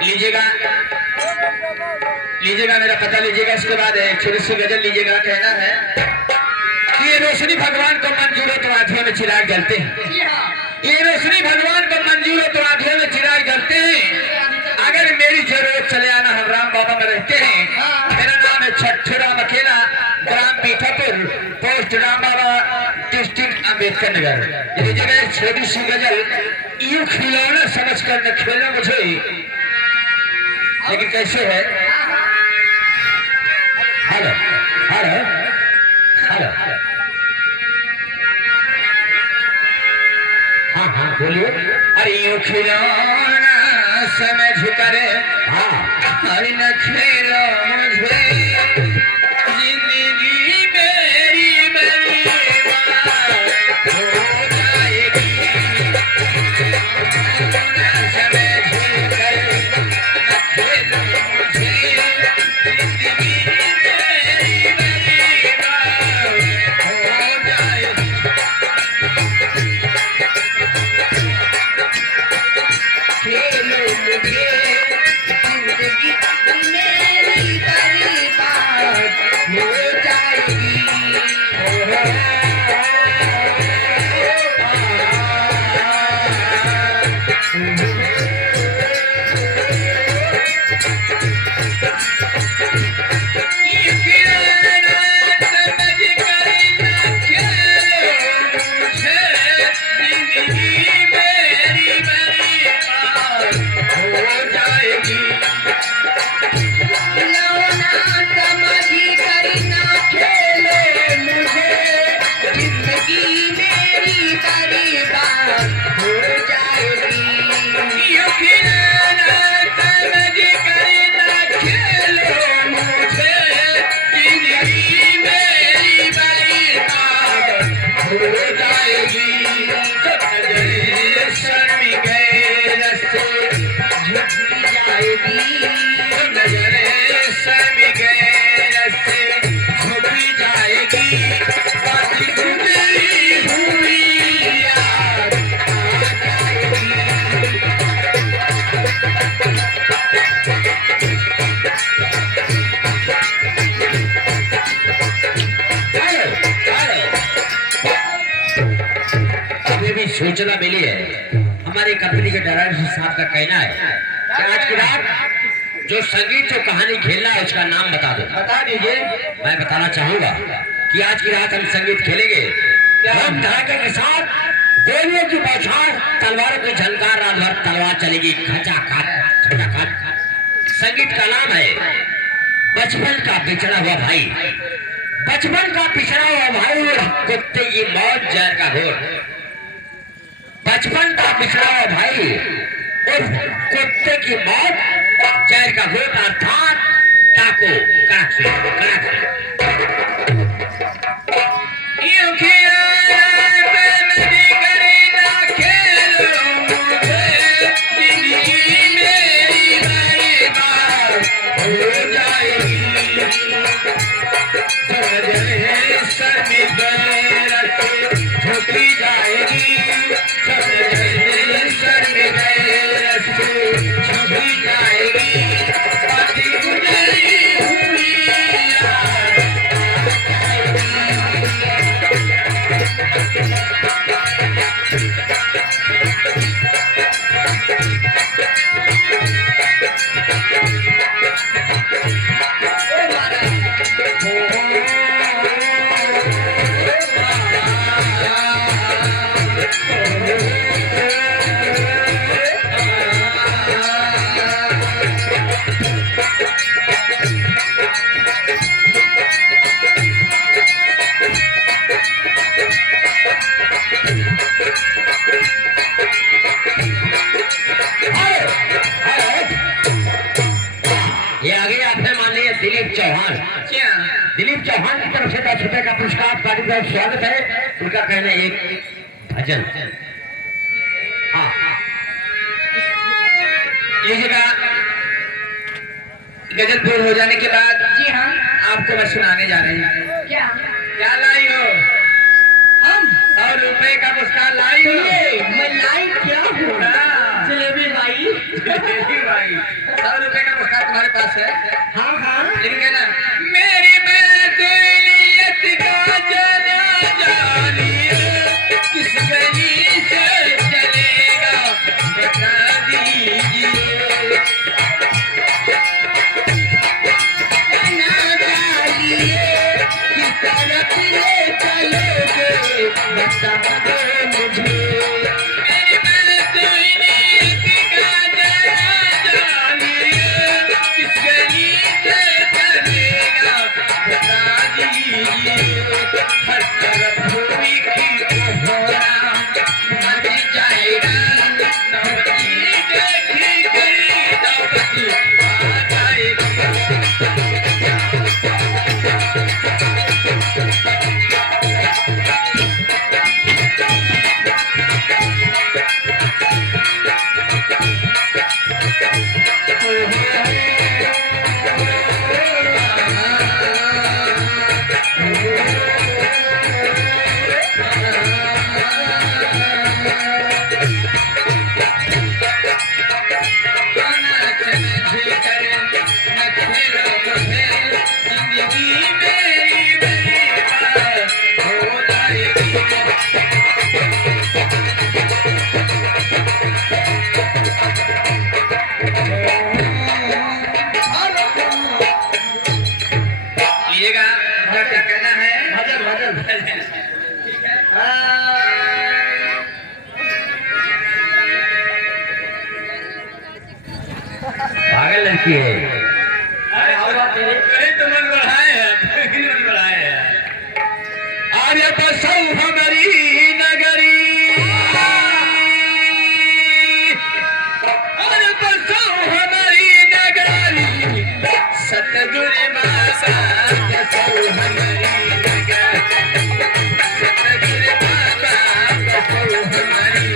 लीजिएगा लीजिएगा मेरा पता लीजिएगा। इसके बाद एक छोटी सी गजल लीजिएगा। कहना है कि ये रोशनी भगवान को मंजूर हो तो आंधियों में चिराग जलते हैं। ये रोशनी भगवान को मंजूर हो तो आंधियों में चिराग जलते हैं। अगर मेरी जरूरत चले आना, हम राम बाबा में रहते हैं। मेरा नाम है छठू राम अकेला, ग्राम पीठापुर, पोस्ट राम बाबा, डिस्ट्रिक्ट अम्बेडकर नगर। लीजिएगा एक छोटी सी गजल। यूं खिलौना समझ कर न खेलो मुझे, लेकिन कैसे है। हेलो हेलो हेलो, हाँ हाँ बोलिए। अरे यूं खिलौना समझ कर अरे न खेलो मुझे, जिंदगी मेरी बर्बाद हो जाएगी। सूचना मिली है, हमारी कंपनी के डायरेक्टर साहब का कहना है कि आज की रात जो संगीत जो कहानी खेलना है उसका नाम बता दो। बता दीजिए। मैं बताना चाहूंगा कि आज की रात हम संगीत खेलेंगे। हम धड़के के साथ गोलियों की बौछार, तलवारों की झनकार, रात भर तलवार चलेगी खचाखच खचाखच। संगीत का नाम है बचपन का बिछड़ा हुआ भाई। बचपन का बिछड़ा हुआ भाई और कुत्ते की मौत, जहर का घोर। बचपन का बिछड़ा हुआ भाई और कुत्ते की मौत, जहर का घोट, अर्थात टाको दिलीप चौहान की तरफ से 10 रुपए का पुरस्कार पार्टी का स्वागत है। उनका कहना है एक भजन। हाँ लीजिएगा। गजल पूर्ण हो जाने के बाद जी हाँ आपको मैं सुनाने जा रही हूँ। क्या क्या लाई हो? हम 100 रुपए का पुरस्कार लाई हो? मैं लाई क्या हूँ? हाँ। जलेबी भाई। जलेबी भाई 100 रुपए का पुरस्कार तुम्हारे पास है। हाँ हाँ लेकिन कहना मेरी बैतूलियत का जाना जानिए किस गली से चलेगा बता दीजिए। ना जाइए किस तरफ ले चलोगे बता दो मुझे। मेरी बैतूलियत का जाना जानिए किस गली से चलेगा बता दीजिए। हर तरफ भूमि की कोहरा मच जाएगा नौबती देखी गई नौबती आ जाएगी। लीजिएगा क्या क्या कहना है? भजन भजन पागल लड़की है। अरे तो मन बढ़ाए है, मन बढ़ाए है। आर्य बसौ हमारी नगरी, आर्य बसौ हमारी नगरी, सतगुरु माता बसौ हमारी नगरी, सतगुरु माता बसौ हमारी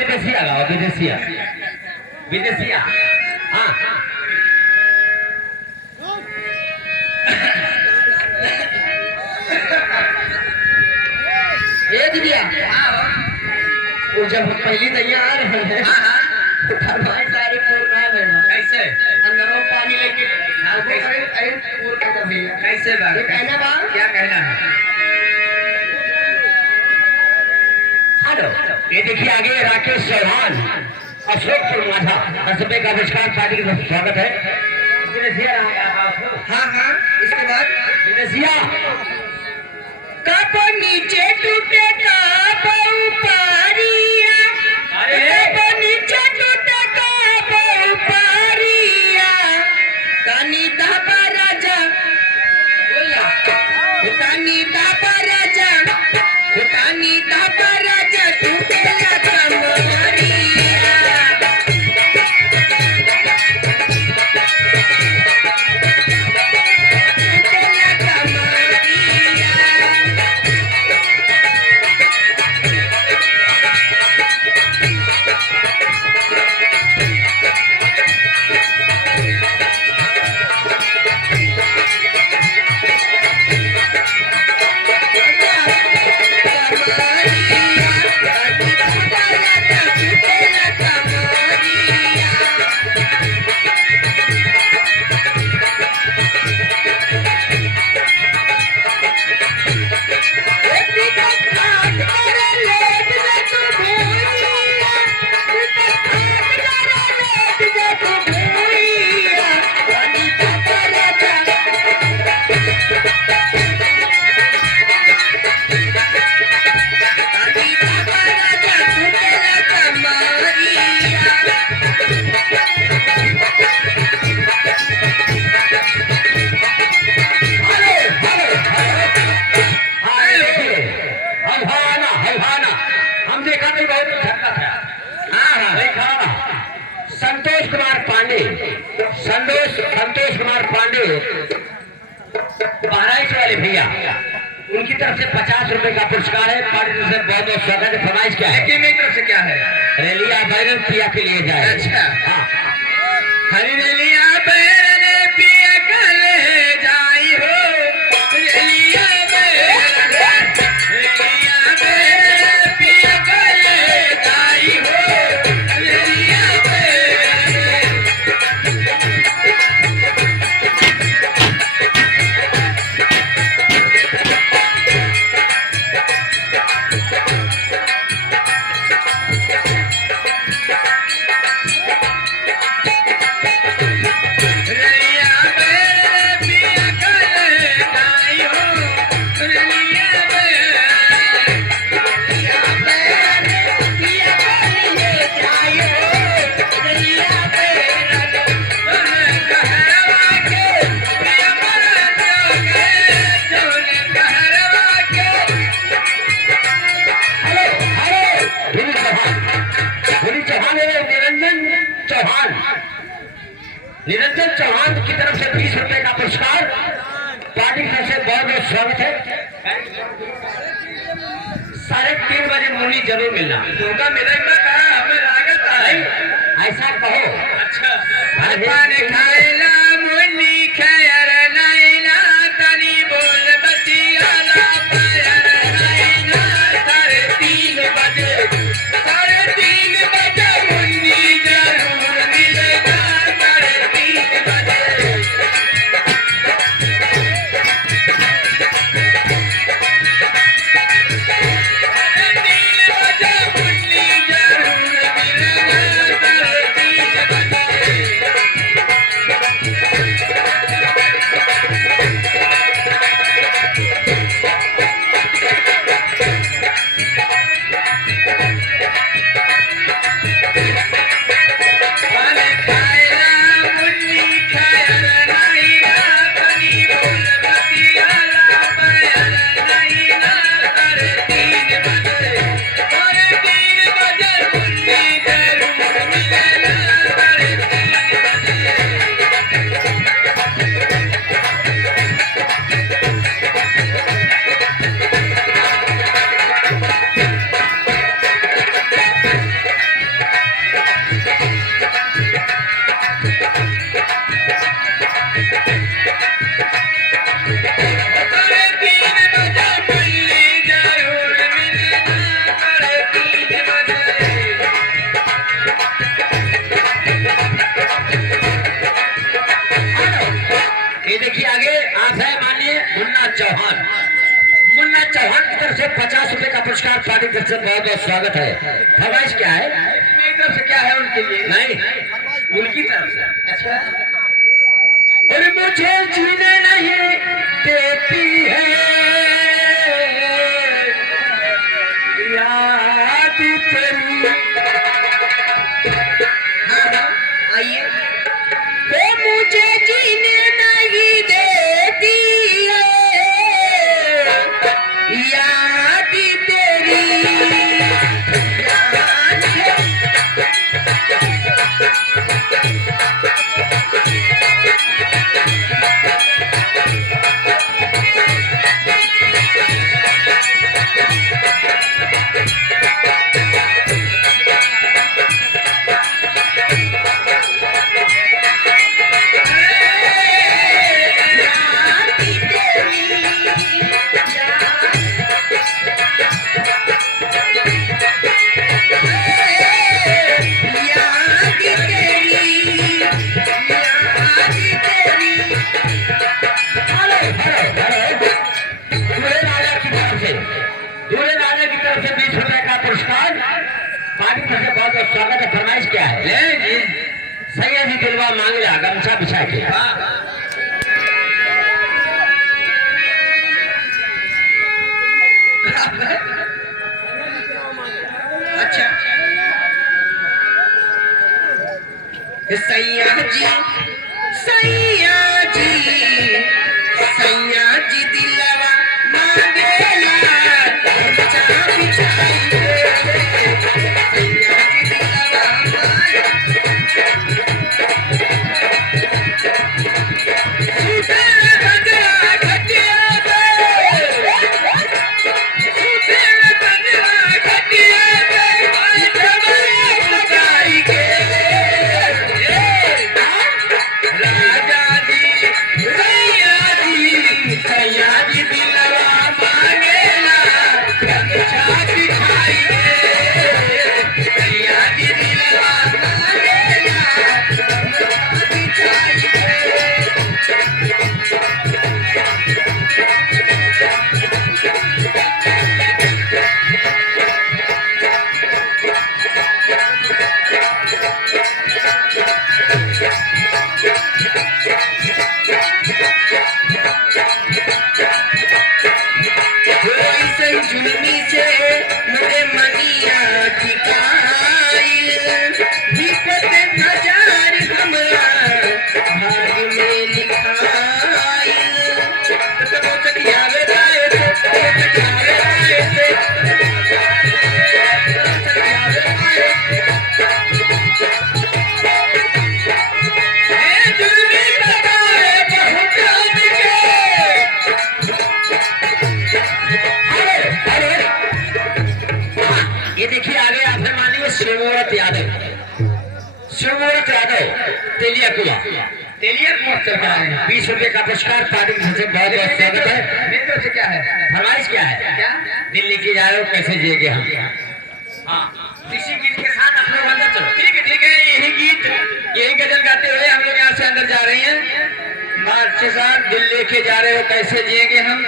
विदेशिया गाओ, विदेशिया विदेशिया। हाँ ये दिव्या वो जब हम पहली नैया आ रहे हैं तो हमारे सारे पूर में गए कैसे अंदरों पानी लेके पूर कर भैया कैसे बात ये कहना बा क्या कहना है? हेलो, ये देखिए आगे राकेश चौहान, अशोक माझा, 10 रुपए का पुरस्कार पार्टी की तरफ से स्वागत है। हाँ हाँ इसके बाद विदेशिया कब नीचे टूटे कब ऊपरिया कब नीचे टूटे कब ऊपरिया तानी दाबा राजा बोला तानी दाबा राजा तानी दाबा राजा टूटे ला कमरिया टूटे ला कमरिया संतोष कुमार पांडे बहराइच वाले भैया, उनकी तरफ से 50 रुपए का पुरस्कार है। पार्टी से बहुत बहुत स्वागत है। फरमाइश क्या है? मेरी तरफ से क्या है? रेलिया बैरन पिया के लिए जाए। अच्छा हाँ, हरी रेलिया बैरन पिया कल जाई हो, रेलिया बैरन पिया कल जाई हो, रेलिया बैरन। निरंजन चौहान की तरफ से 20 रुपए का पुरस्कार। पार्टी की तरफ से बहुत बहुत स्वागत है। 3:30 बजे मुन्नी जरूर मिलना। धोखा मिलेगा कहा हमें लागत है। ऐसा कहो। अच्छा पान खाएला मुन्नी खैर नैना तनी बोल बतियाला पैर नैना। 3:30 बजे मुन्नी जरूर मिलेगा। 3:30 बजे मुन्नी जरूर मिलेगा। 3:30 बजे पान खाएला मुन्नी खैर नैना तनी बोल बतियाला पैर नैना। 3:30 बजे मुन्नी जरूर मिलेगा। 3:30 बजे मुन्नी जरूर मिलेगा। 3:30 बजे ये देखिए आगे आप है माननीय मुन्ना चौहान। मुन्ना चौहान की तरफ से 50 रुपए का पुरस्कार। पार्टी की तरफ से बहुत बहुत स्वागत है। फरमाइश क्या है? मेरी तरफ से क्या है उनके लिए? नहीं, उनकी तरफ से। अच्छा और मुझे जीने नहीं देती है याद तेरी। हाँ आइए। वो मुझे जीने नहीं देती है याद तेरी। दूल्हे राजा की तरफ से 20 रुपए का पुरस्कार। पार्टी की तरफ से बहुत बहुत स्वागत है। फरमाइश क्या है? ले जी सैयद जी दिलवा मांग लिया गमछा बिछा के। अच्छा सैया जी सैया जी सैया जी दिलवा मांगेला गमछा बिछाई सैया जी दिलवा मांगे सयाजी दिलवा मांगेला गमछा बिछाई दे सयाजी दिलवा मांगेला गमछा बिछाई दे कोई संजुनी से मुझे मनिया ठिकाई दिक्कत हजार हमरा भाग में लिखाई तो सखिया वे गाए थे सखिया वे गाए थे सखिया वे गाए ए जुल्मी लगाए बहुत याद के ये देखिए आगे आपने मानिए शिवमूर्त यादव तेलिया कुआं चल रहा है 20 रुपए का पुरस्कार पार्टी की तरफ से बहुत बहुत स्वागत है। मित्र से क्या है फरमाइश क्या है क्या दिल्ली की जा रहे हो कैसे जिएंगे हम हाँ इसी गीत के साथ आप लोग अंदर चलो ठीक है यही गीत यही गजल गाते हुए हम लोग यहाँ से अंदर जा रहे हैं मार्च के साथ दिल लेके जा रहे हो कैसे जिएंगे हम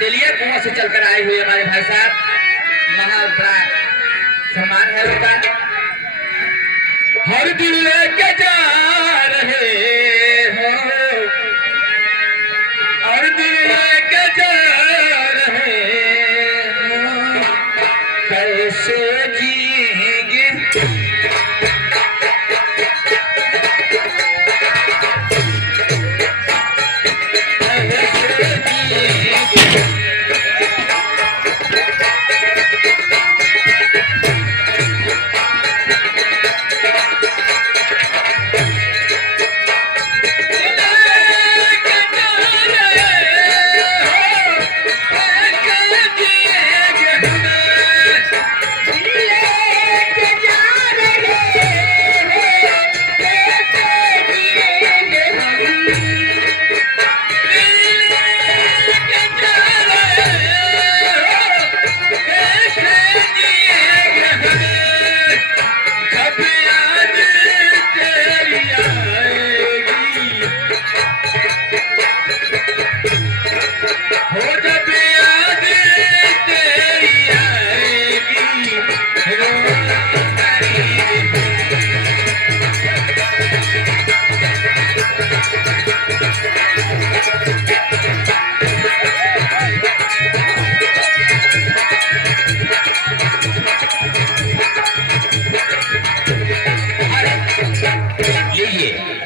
तेलिया कुआं से चलकर आए हुए हमारे भाई साहब महा बड़ा सम्मान है उनका हर दिल लेके जा रहे हो हर दिल लेके जा रहे हो कैसे जिएंगे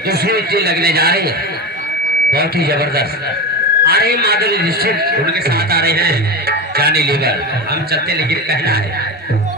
कैसे जिएंगे लगने जा रही है बहुत ही जबरदस्त आ रही माधुरी दीक्षित उनके साथ आ रहे हैं जानी लीवर हम चलते लेकिन कहना है